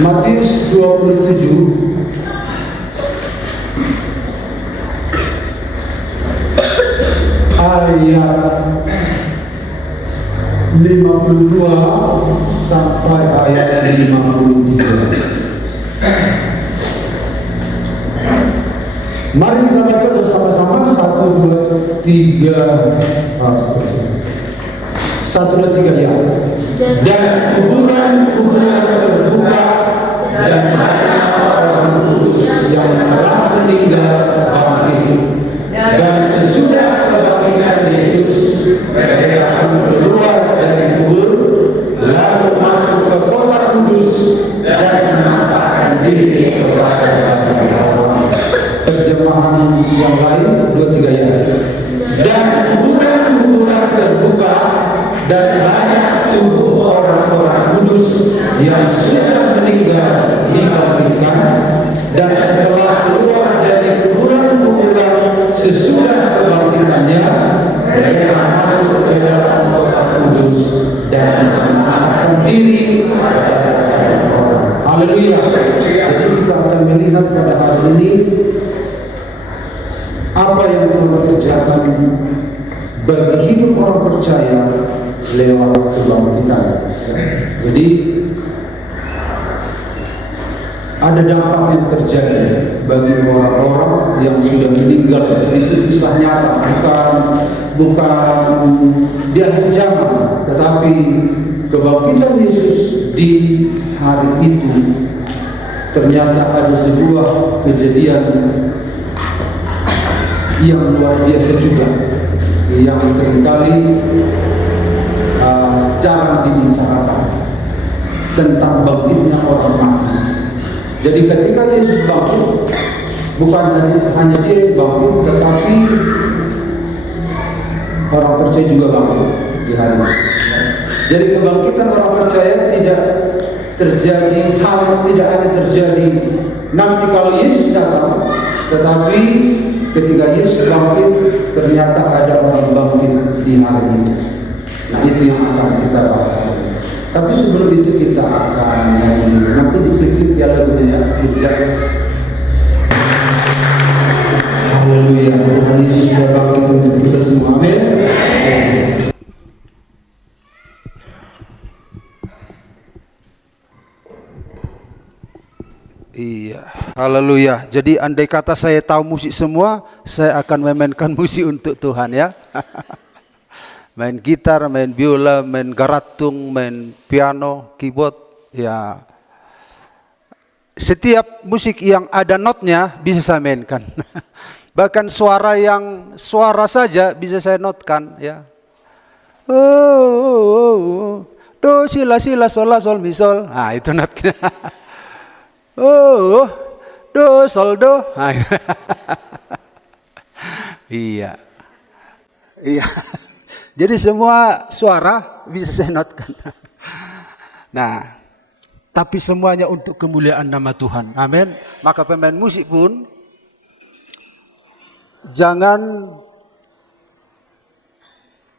Matius 27 ayat 52 sampai ayat 53. Mari kita baca bersama-sama 1, 2, 3. 1, 2, 3 ya. Dan kuburan-kuburan terbuka dan banyak orang kudus yang telah meninggal bangkit. Dan sesudah kebangkitan Yesus, mereka akan keluar dari kubur, lalu masuk ke kota kudus dan menampakkan diri kepada Allah. Terjemahan yang lain 2, 3 ya. Dan kuburan-kuburan terbuka dan banyak tubuh orang-orang kudus yang sudah meninggal dibangkitkan. Dan setelah keluar dari kuburan-kuburan sesudah kebangkitannya, mereka masuk ke dalam kota kudus dan menampakkan diri kepada orang. Haleluya. Jadi kita akan melihat pada hari ini apa yang Tuhan kerjakan bagi hidup orang percaya lewat kebangkitan. Jadi ada dampak yang terjadi bagi orang-orang yang sudah meninggal. Itu kisah nyata, bukan di akhir zaman, tetapi kebangkitan Yesus di hari itu ternyata ada sebuah kejadian yang luar biasa juga, yang seringkali jarang dibicarakan tentang bangkitnya orang mati. Jadi ketika Yesus bangkit, bukan hanya dia yang bangkit, tetapi orang percaya juga bangkit di hari ini. Jadi kebangkitan orang percaya tidak terjadi tidak hanya terjadi nanti kalau Yesus datang, tetapi ketika Yesus bangkit, ternyata ada orang bangkit di hari ini. Nah, itu yang akan kita bahas. Tapi sebelum itu kita akan nyanyi. Nanti diklik ya lagunya ya. Haleluya. Tuhan Yesus sudah bangkit untuk kita semua. Amin. Iya, haleluya. Jadi andai kata saya tahu musik semua, saya akan memainkan musik untuk Tuhan ya. Main gitar, main biola, main garatung, main piano, keyboard, ya. Setiap musik yang ada notnya bisa saya mainkan. Bahkan suara saja bisa saya notkan ya. Do sila sila sol la sol mi sol. Nah, itu notnya. Do sol do. Iya. Iya. Jadi semua suara bisa saya notkan. Nah, tapi semuanya untuk kemuliaan nama Tuhan. Amin. Maka pemain musik pun jangan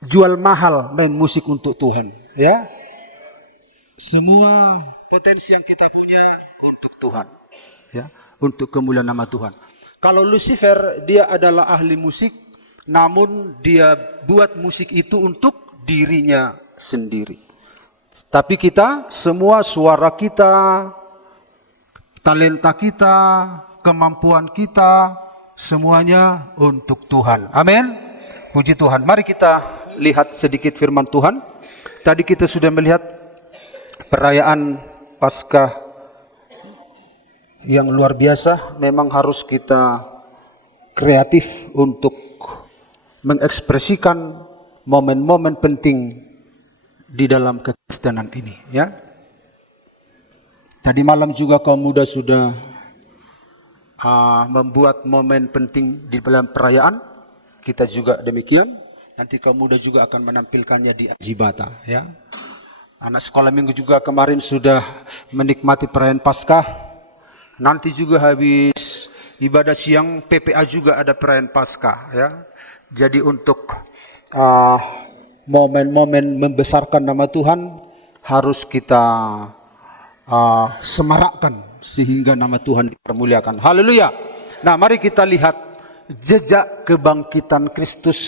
jual mahal main musik untuk Tuhan, ya. Semua potensi yang kita punya untuk Tuhan, ya, untuk kemuliaan nama Tuhan. Kalau Lucifer dia adalah ahli musik, namun dia buat musik itu untuk dirinya sendiri. Tapi kita, semua suara kita, talenta kita, kemampuan kita, semuanya untuk Tuhan. Amin. Puji Tuhan. Mari kita lihat sedikit firman Tuhan. Tadi kita sudah melihat perayaan Paskah yang luar biasa. Memang harus kita kreatif untuk mengekspresikan momen-momen penting di dalam kekristenan ini, ya. Tadi malam juga kaum muda sudah membuat momen penting di dalam perayaan. Kita juga demikian. Nanti kaum muda juga akan menampilkannya di Ajibata, ya. Anak sekolah minggu juga kemarin sudah menikmati perayaan Paskah. Nanti juga habis ibadah siang PPA juga ada perayaan Paskah, ya. Jadi untuk momen-momen membesarkan nama Tuhan harus kita semarakkan sehingga nama Tuhan dipermuliakan. Haleluya. Nah, mari kita lihat jejak kebangkitan Kristus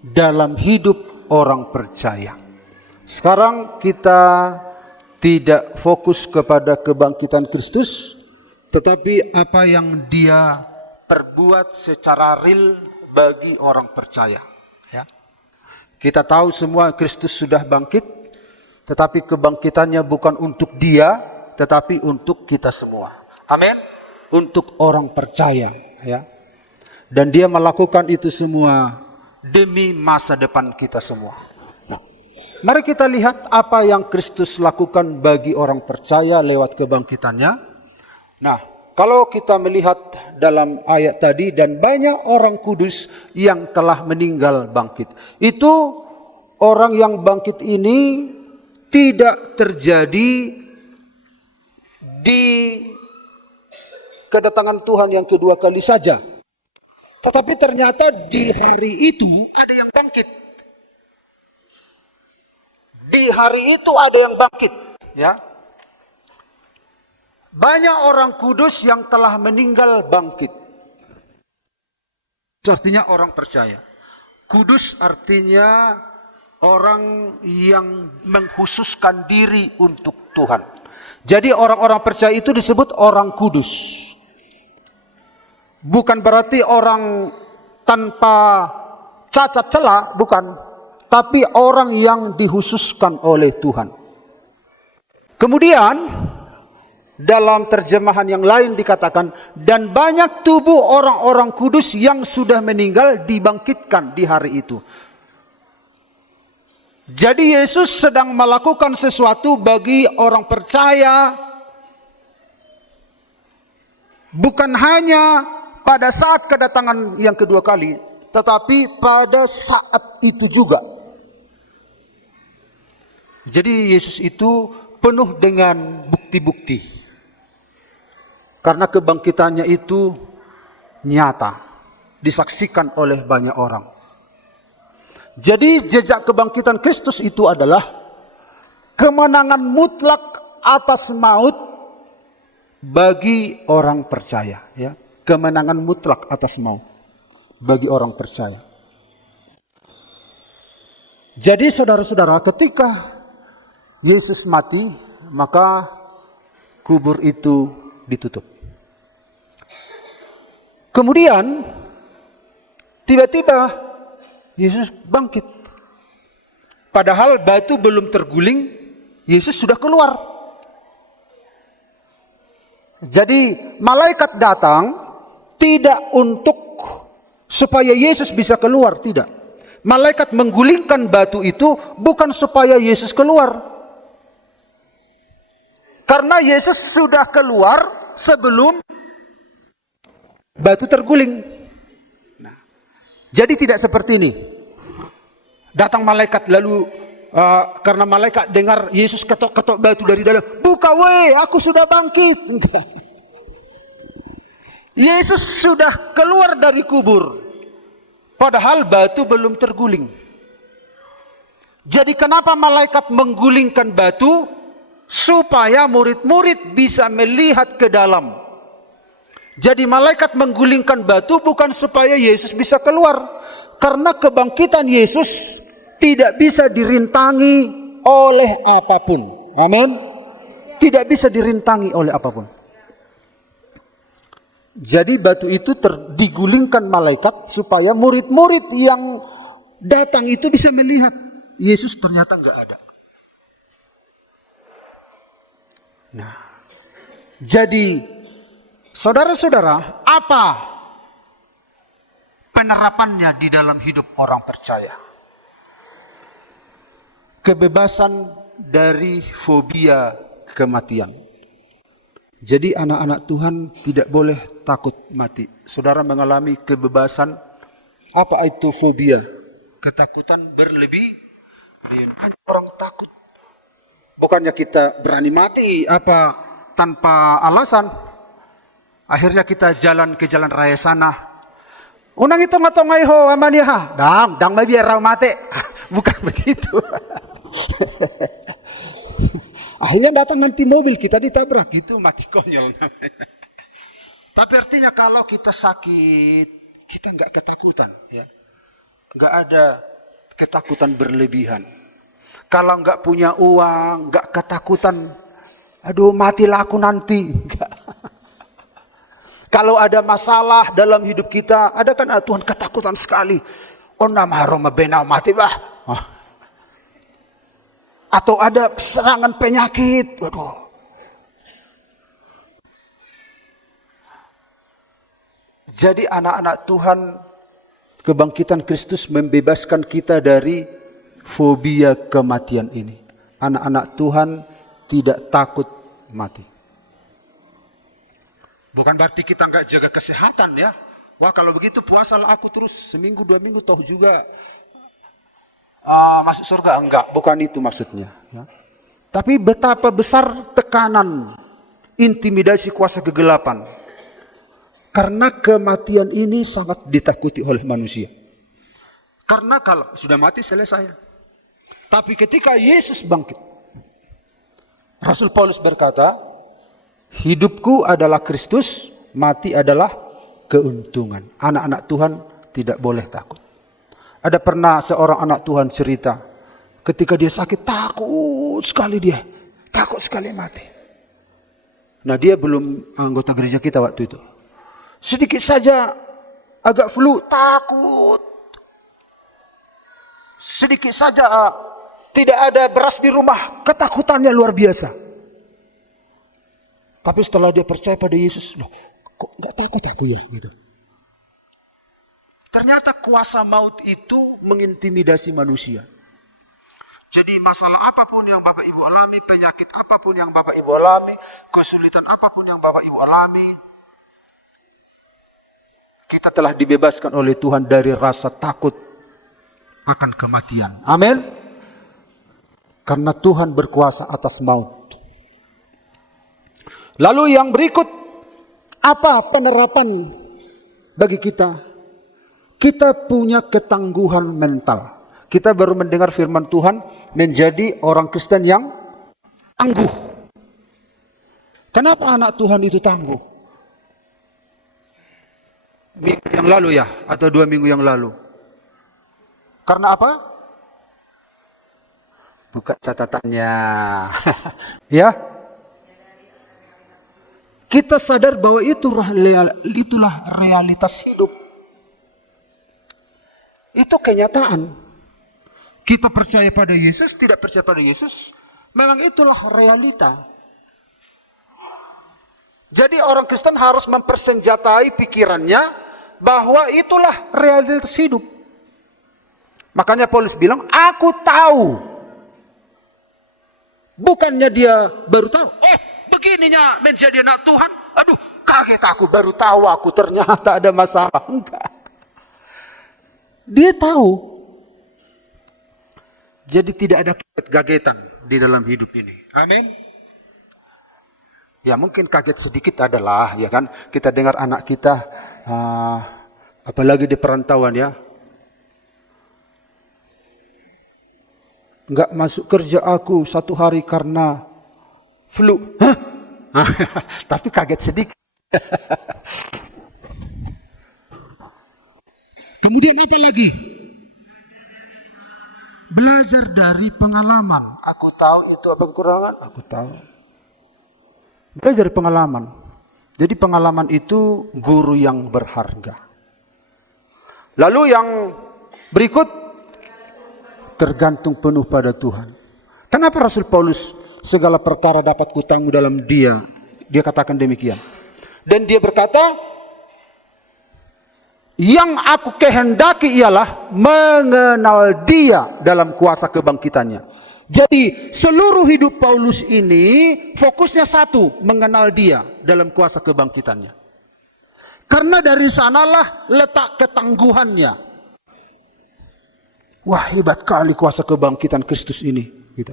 dalam hidup orang percaya. Sekarang kita tidak fokus kepada kebangkitan Kristus, tetapi apa yang dia perbuat secara real bagi orang percaya. Ya. Kita tahu semua Kristus sudah bangkit, tetapi kebangkitannya bukan untuk dia, tetapi untuk kita semua. Amin. Untuk orang percaya. Ya. Dan dia melakukan itu semua demi masa depan kita semua. Nah, mari kita lihat apa yang Kristus lakukan bagi orang percaya lewat kebangkitannya. Nah, kalau kita melihat dalam ayat tadi, dan banyak orang kudus yang telah meninggal bangkit. Itu orang yang bangkit ini tidak terjadi di kedatangan Tuhan yang kedua kali saja. Tetapi ternyata di hari itu ada yang bangkit. Di hari itu ada yang bangkit, ya. Banyak orang kudus yang telah meninggal bangkit. Itu artinya orang percaya. Kudus artinya orang yang mengkhususkan diri untuk Tuhan. Jadi orang-orang percaya itu disebut orang kudus. Bukan berarti orang tanpa cacat celah, bukan. Tapi orang yang dikhususkan oleh Tuhan. Kemudian dalam terjemahan yang lain dikatakan, dan banyak tubuh orang-orang kudus yang sudah meninggal dibangkitkan di hari itu. Jadi Yesus sedang melakukan sesuatu bagi orang percaya, bukan hanya pada saat kedatangan yang kedua kali, tetapi pada saat itu juga. Jadi Yesus itu penuh dengan bukti-bukti. Karena kebangkitannya itu nyata, disaksikan oleh banyak orang. Jadi jejak kebangkitan Kristus itu adalah kemenangan mutlak atas maut bagi orang percaya, ya. Kemenangan mutlak atas maut bagi orang percaya. Jadi saudara-saudara, ketika Yesus mati, maka kubur itu ditutup. Kemudian tiba-tiba Yesus bangkit. Padahal batu belum terguling, Yesus sudah keluar. Jadi malaikat datang tidak untuk supaya Yesus bisa keluar, tidak. Malaikat menggulingkan batu itu bukan supaya Yesus keluar. Karena Yesus sudah keluar sebelum batu terguling. Nah, jadi tidak seperti ini. Datang malaikat lalu karena malaikat dengar Yesus ketok-ketok batu dari dalam, buka weh, aku sudah bangkit. Enggak. Yesus sudah keluar dari kubur, padahal batu belum terguling. Jadi kenapa malaikat menggulingkan batu? Supaya murid-murid bisa melihat ke dalam. Jadi malaikat menggulingkan batu bukan supaya Yesus bisa keluar. Karena kebangkitan Yesus tidak bisa dirintangi oleh apapun. Amin. Tidak bisa dirintangi oleh apapun. Jadi batu itu digulingkan malaikat supaya murid-murid yang datang itu bisa melihat Yesus ternyata enggak ada. Nah, jadi saudara-saudara, apa penerapannya di dalam hidup orang percaya? Kebebasan dari fobia kematian. Jadi anak-anak Tuhan tidak boleh takut mati. Saudara mengalami kebebasan, apa itu fobia? Ketakutan berlebih. Orang takut. Bukannya kita berani mati apa tanpa alasan. Akhirnya kita jalan ke jalan raya sana. Unang itu ngatongay ho amaniha. Dang mabiar raw mate. Bukan begitu. Akhirnya datang nanti mobil, kita ditabrak. Itu mati konyol namanya. Tapi artinya kalau kita sakit, kita nggak ketakutan. Ya. Nggak ada ketakutan berlebihan. Kalau nggak punya uang, nggak ketakutan. Aduh, matilah aku nanti. Enggak. Kalau ada masalah dalam hidup kita, ada kan Tuhan ketakutan sekali. Onam haroma benau mati bah. Atau ada serangan penyakit. Waduh. Jadi anak-anak Tuhan, kebangkitan Kristus membebaskan kita dari fobia kematian ini. Anak-anak Tuhan tidak takut mati. Bukan berarti kita nggak jaga kesehatan ya. Wah kalau begitu puasalah aku terus seminggu 2 minggu toh juga masuk surga. Enggak, bukan itu maksudnya. Ya. Tapi betapa besar tekanan, intimidasi kuasa kegelapan. Karena kematian ini sangat ditakuti oleh manusia. Karena kalau sudah mati selesai. Tapi ketika Yesus bangkit, Rasul Paulus berkata, hidupku adalah Kristus, mati adalah keuntungan. Anak-anak Tuhan tidak boleh takut. Ada pernah seorang anak Tuhan cerita, ketika dia sakit takut sekali dia. Takut sekali mati. Nah dia belum anggota gereja kita waktu itu. Sedikit saja agak flu, takut. Sedikit saja tidak ada beras di rumah, ketakutannya luar biasa. Tapi setelah dia percaya pada Yesus, loh, kok nggak takut aku ya? Gitu. Ternyata kuasa maut itu mengintimidasi manusia. Jadi masalah apapun yang Bapak Ibu alami, penyakit apapun yang Bapak Ibu alami, kesulitan apapun yang Bapak Ibu alami, kita telah dibebaskan oleh Tuhan dari rasa takut akan kematian. Amin. Karena Tuhan berkuasa atas maut. Lalu yang berikut, apa penerapan bagi kita? Kita punya ketangguhan mental. Kita baru mendengar firman Tuhan menjadi orang Kristen yang tangguh. Kenapa anak Tuhan itu tangguh? Minggu yang lalu ya, atau 2 minggu yang lalu. Karena apa? Buka catatannya. Ya. Kita sadar bahwa itulah realitas hidup. Itu kenyataan. Kita percaya pada Yesus, tidak percaya pada Yesus, memang itulah realita. Jadi orang Kristen harus mempersenjatai pikirannya bahwa itulah realitas hidup. Makanya Paulus bilang, aku tahu. Bukannya dia baru tahu. Begininya menjadi anak Tuhan. Aduh, kaget aku, baru tahu aku ternyata ada masalah. Enggak. Dia tahu. Jadi tidak ada kagetan di dalam hidup ini. Amin. Ya mungkin kaget sedikit adalah, ya kan, kita dengar anak kita, apalagi di perantauan ya, nggak masuk kerja aku 1 hari karena flu. Hah? Tapi kaget sedikit. Kemudian apa lagi? Belajar dari pengalaman. Aku tahu itu apa kekurangan, aku tahu. Belajar dari pengalaman. Jadi pengalaman itu guru yang berharga. Lalu yang berikut, tergantung penuh pada Tuhan. Kenapa Rasul Paulus segala perkara dapat kutanggung dalam dia? Dia katakan demikian. Dan dia berkata, yang aku kehendaki ialah mengenal dia dalam kuasa kebangkitannya. Jadi seluruh hidup Paulus ini fokusnya satu, mengenal dia dalam kuasa kebangkitannya. Karena dari sanalah letak ketangguhannya. Wah, hebat kali kuasa kebangkitan Kristus ini. Gitu.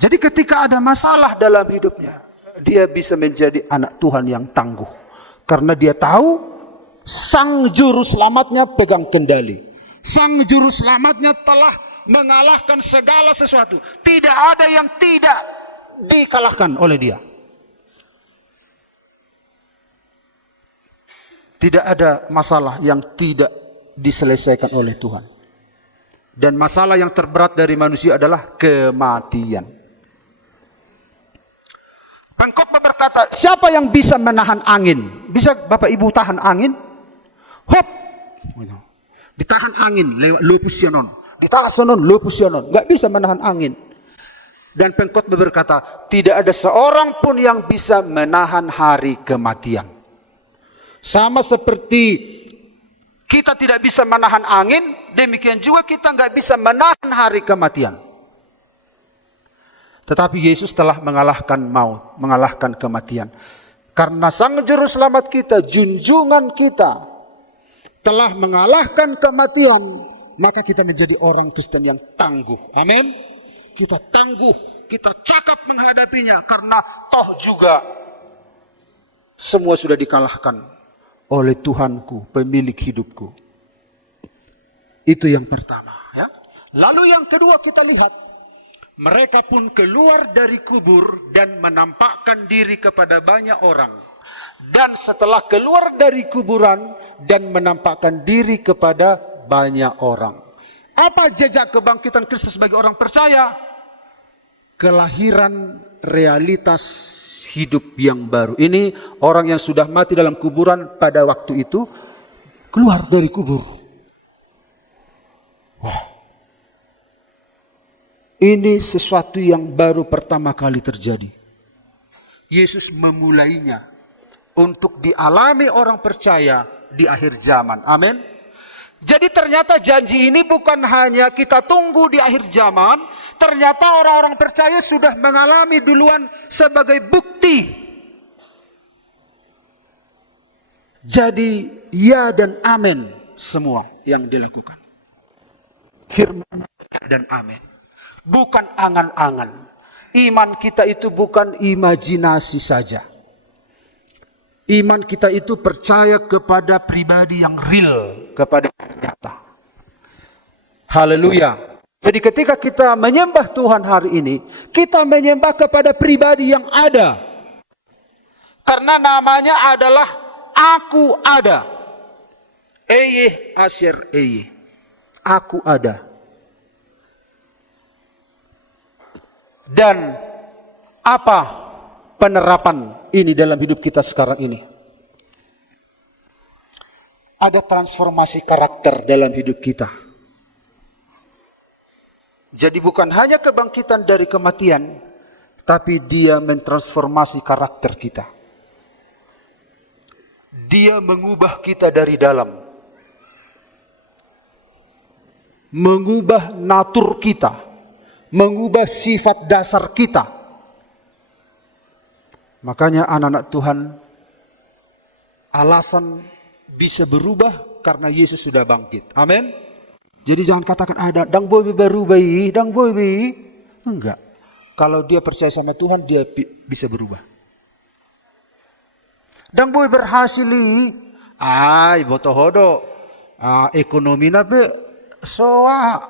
Jadi ketika ada masalah dalam hidupnya, dia bisa menjadi anak Tuhan yang tangguh. Karena dia tahu Sang Juru Selamatnya pegang kendali. Sang Juru Selamatnya telah mengalahkan segala sesuatu. Tidak ada yang tidak dikalahkan oleh Dia. Tidak ada masalah yang tidak diselesaikan oleh Tuhan. Dan masalah yang terberat dari manusia adalah kematian. Pengkhotbah berkata, siapa yang bisa menahan angin? Bisa Bapak Ibu tahan angin? Hop! Ditahan angin lewat lopusionon. Ditahan sonon lopusionon. Gak bisa menahan angin. Dan pengkhotbah berkata, tidak ada seorang pun yang bisa menahan hari kematian. Sama seperti kita tidak bisa menahan angin, demikian juga kita nggak bisa menahan hari kematian. Tetapi Yesus telah mengalahkan maut, mengalahkan kematian. Karena Sang Juru Selamat kita, junjungan kita, telah mengalahkan kematian, maka kita menjadi orang Kristen yang tangguh. Amin. Kita tangguh, kita cakap menghadapinya, karena toh juga semua sudah dikalahkan oleh Tuhanku, pemilik hidupku. Itu yang pertama, ya. Lalu yang kedua kita lihat, mereka pun keluar dari kubur dan menampakkan diri kepada banyak orang. Dan setelah keluar dari kuburan dan menampakkan diri kepada banyak orang. Apa jejak kebangkitan Kristus bagi orang percaya? Kelahiran realitas hidup yang baru. Ini orang yang sudah mati dalam kuburan pada waktu itu keluar dari kubur. Wah. Ini sesuatu yang baru pertama kali terjadi. Yesus memulainya untuk dialami orang percaya di akhir zaman. Amin. Jadi ternyata janji ini bukan hanya kita tunggu di akhir zaman. Ternyata orang-orang percaya sudah mengalami duluan sebagai bukti. Jadi ya dan amin semua yang dilakukan. Firman dan amin. Bukan angan-angan. Iman kita itu bukan imajinasi saja. Iman kita itu percaya kepada pribadi yang real, kepada yang nyata. Haleluya. Jadi ketika kita menyembah Tuhan hari ini, kita menyembah kepada pribadi yang ada. Karena namanya adalah Aku Ada. Eye Asher Eye. Aku Ada. Dan apa penerapan ini dalam hidup kita sekarang ini? Ada transformasi karakter dalam hidup kita. Jadi bukan hanya kebangkitan dari kematian, tapi dia mentransformasi karakter kita. Dia mengubah kita dari dalam. Mengubah natur kita. Mengubah sifat dasar kita. Makanya anak-anak Tuhan, alasan bisa berubah karena Yesus sudah bangkit. Amin. Jadi jangan katakan ada dang boy berubah, dang boy. Enggak. Kalau dia percaya sama Tuhan, dia bisa berubah. Dang boy berhasil botohodo. Ekonomi nabe soa.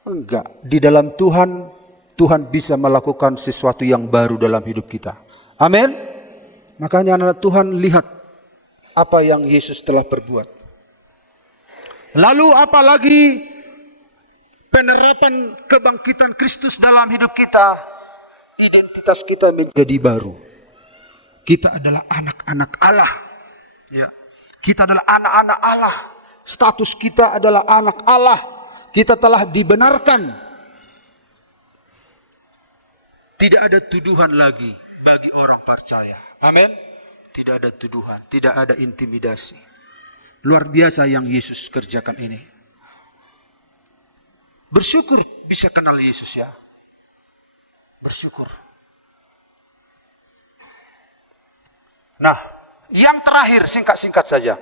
Enggak. Di dalam Tuhan, Tuhan bisa melakukan sesuatu yang baru dalam hidup kita. Amin. Makanya anak Tuhan lihat apa yang Yesus telah perbuat. Lalu apalagi penerapan kebangkitan Kristus dalam hidup kita. Identitas kita menjadi baru. Kita adalah anak-anak Allah. Ya. Kita adalah anak-anak Allah. Status kita adalah anak Allah. Kita telah dibenarkan. Tidak ada tuduhan lagi bagi orang percaya. Amin. Tidak ada tuduhan, tidak ada intimidasi. Luar biasa yang Yesus kerjakan ini. Bersyukur bisa kenal Yesus ya. Bersyukur. Nah, yang terakhir singkat-singkat saja.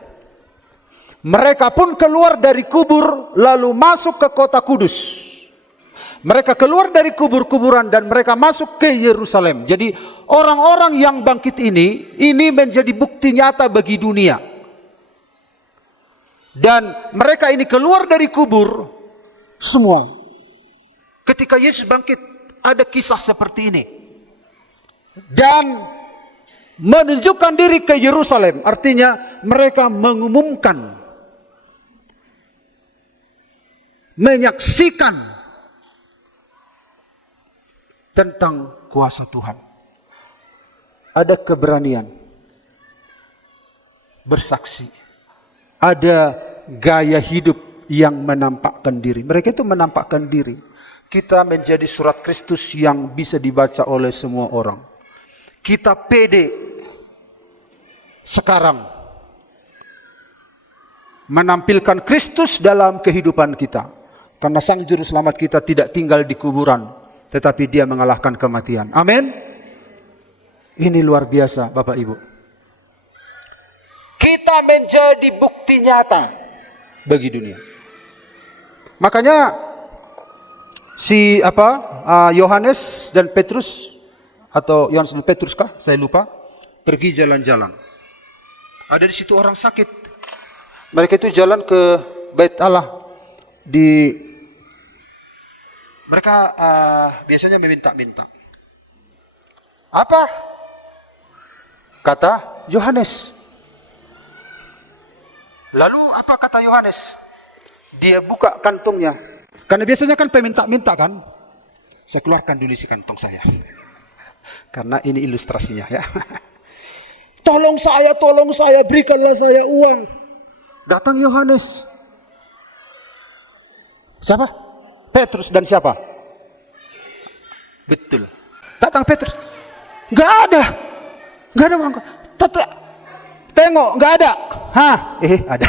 Mereka pun keluar dari kubur lalu masuk ke kota kudus. Mereka keluar dari kubur-kuburan dan mereka masuk ke Yerusalem. Jadi orang-orang yang bangkit ini menjadi bukti nyata bagi dunia. Dan mereka ini keluar dari kubur semua. Ketika Yesus bangkit, ada kisah seperti ini. Dan menunjukkan diri ke Yerusalem, artinya mereka mengumumkan, menyaksikan tentang kuasa Tuhan. Ada keberanian bersaksi, ada gaya hidup yang menampakkan diri. Mereka itu menampakkan diri. Kita menjadi surat Kristus yang bisa dibaca oleh semua orang. Kita pede sekarang menampilkan Kristus dalam kehidupan kita. Karena Sang Juru Selamat kita tidak tinggal di kuburan, tetapi Dia mengalahkan kematian. Amin. Ini luar biasa, Bapak Ibu. Kita menjadi bukti nyata bagi dunia. Makanya si Yohanes dan Petrus, atau Yohanes dan Petrus kah? Saya lupa. Pergi jalan-jalan. Ada di situ orang sakit. Mereka itu jalan ke Bait Allah. Mereka biasanya meminta-minta. Apa kata Yohanes? Lalu apa kata Yohanes? Dia buka kantongnya. Karena biasanya kan peminta-minta kan. Saya keluarkan dulu isi kantong saya. Karena ini ilustrasinya ya. Tolong saya, berikanlah saya uang. Datang Yohanes. Siapa? Petrus dan siapa? Betul. Datang Petrus. Gak ada uang. Tengok, gak ada. Ada.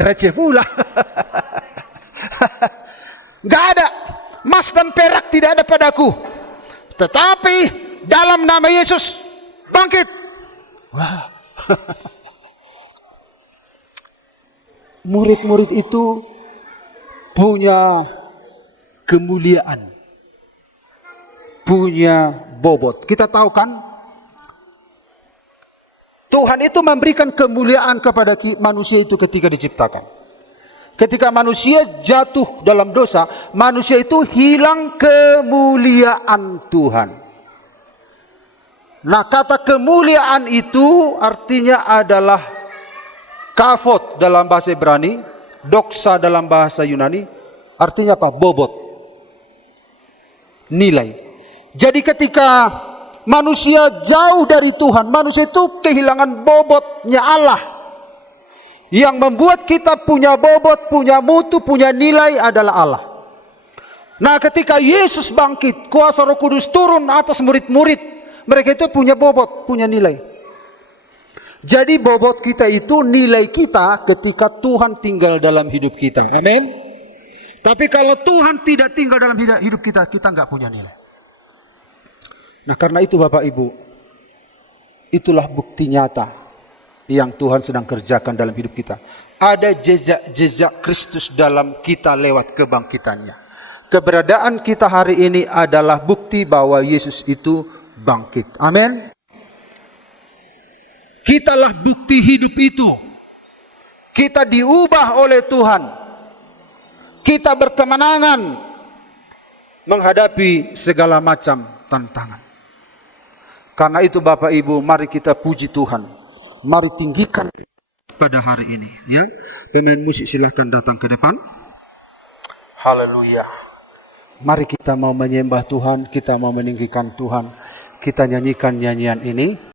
Receh pula. Gak ada. Emas dan perak tidak ada padaku. Tetapi dalam nama Yesus bangkit. Wah. Murid-murid itu punya kemuliaan, punya bobot. Kita tahu kan, Tuhan itu memberikan kemuliaan kepada manusia itu ketika diciptakan. Ketika manusia jatuh dalam dosa, manusia itu hilang kemuliaan Tuhan. Nah, kata kemuliaan itu artinya adalah kavod dalam bahasa Ibrani, doksa dalam bahasa Yunani, artinya apa? Bobot, nilai. Jadi ketika manusia jauh dari Tuhan, manusia itu kehilangan bobotnya Allah. Yang membuat kita punya bobot, punya mutu, punya nilai adalah Allah. Nah, ketika Yesus bangkit, kuasa Roh Kudus turun atas murid-murid, mereka itu punya bobot, punya nilai. Jadi bobot kita itu nilai kita ketika Tuhan tinggal dalam hidup kita. Amin. Tapi kalau Tuhan tidak tinggal dalam hidup kita, kita nggak punya nilai. Nah, karena itu Bapak Ibu, itulah bukti nyata yang Tuhan sedang kerjakan dalam hidup kita. Ada jejak-jejak Kristus dalam kita lewat kebangkitannya. Keberadaan kita hari ini adalah bukti bahwa Yesus itu bangkit. Amin. Kitalah bukti hidup itu. Kita diubah oleh Tuhan. Kita berkemenangan menghadapi segala macam tantangan. Karena itu Bapak Ibu, mari kita puji Tuhan. Mari tinggikan pada hari ini, ya. Pemain musik silahkan datang ke depan. Haleluya. Mari kita mau menyembah Tuhan, kita mau meninggikan Tuhan. Kita nyanyikan nyanyian ini.